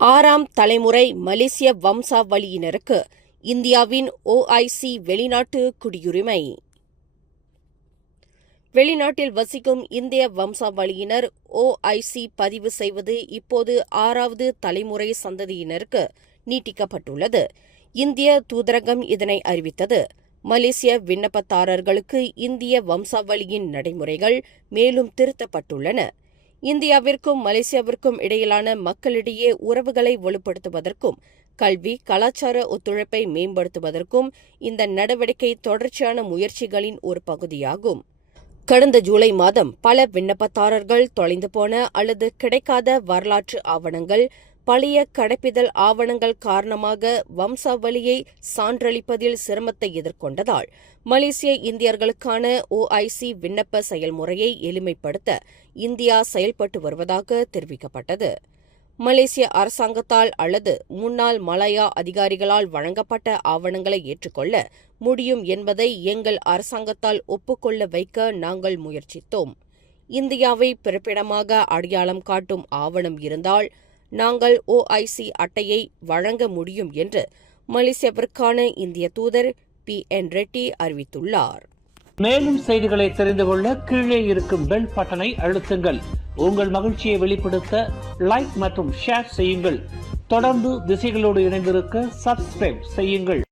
ஆறாம் தலைமுறை மலேசிய வம்சாவளியினருக்கு இந்தியாவின் OIC வெளிநாட்டு குடியுரிமை. வெளிநாட்டில் வசிக்கும் இந்திய வம்சாவளியினர் OIC பதிவு செய்வது இப்போது 6வது தலைமுறை சந்ததியினருக்கு நீட்டிக்கப்பட்டுள்ளது. இந்திய தூதரகம் இதனை அறிவித்தது. மலேசிய விண்ணப்பதாரர்களுக்கு இந்திய வம்சாவளியின் நடைமுறைகள் மேலும் திருத்தப்பட்டுள்ளன. இந்தியாவிற்கும் மலேசியாவிற்கும் இடையிலான மக்களிடையே உறவுகளை வலுப்படுத்துவதற்கும் கல்வி, கலாச்சார ஒத்துழைப்பை மேம்படுத்துவதற்கும் இந்த நடவடிக்கை தொடர்ச்சியான முயற்சிகளின் ஒரு பகுதியாகும். கடந்த ஜூலை மாதம் பல விண்ணப்பதாரர்கள் தொலைந்து போன அல்லது கிடைக்காத வரலாற்று ஆவணங்கள், பழைய கடப்பிதழ் ஆவணங்கள் காரணமாக வம்சாவளியை சான்றளிப்பதில் சிரமத்தை எதிர்கொண்டதால் மலேசிய இந்தியர்களுக்கான OIC விண்ணப்ப செயல்முறையை எளிமைப்படுத்த இந்தியா செயல்பட்டு வருவதாக தெரிவிக்கப்பட்டது. மலேசிய அரசாங்கத்தால் அல்லது முன்னாள் மலாயா அதிகாரிகளால் வழங்கப்பட்ட ஆவணங்களை ஏற்றுக்கொள்ள முடியும் என்பதை எங்கள் அரசாங்கத்தால் ஒப்புக்கொள்ள வைக்க நாங்கள் முயற்சித்தோம். இந்தியாவை பிறப்பிடமாக அடையாளம் காட்டும் ஆவணம் இருந்தால் நாங்கள் OIC அட்டையை வழங்க முடியும் என்று மலேசியாவிற்கான இந்திய தூதர் PN ரெட்டி அறிவித்துள்ளார். மேலும் செய்திகளை தெரிந்து கொள்ள கீழே இருக்கும் பெல் பட்டனை அழுத்துங்கள். உங்கள் மகிழ்ச்சியை வெளிப்படுத்த லைக் மற்றும் ஷேர் செய்யுங்கள். தொடர்ந்து திசைகளோடு இணைந்திருக்க சப்ஸ்கிரைப் செய்யுங்கள்.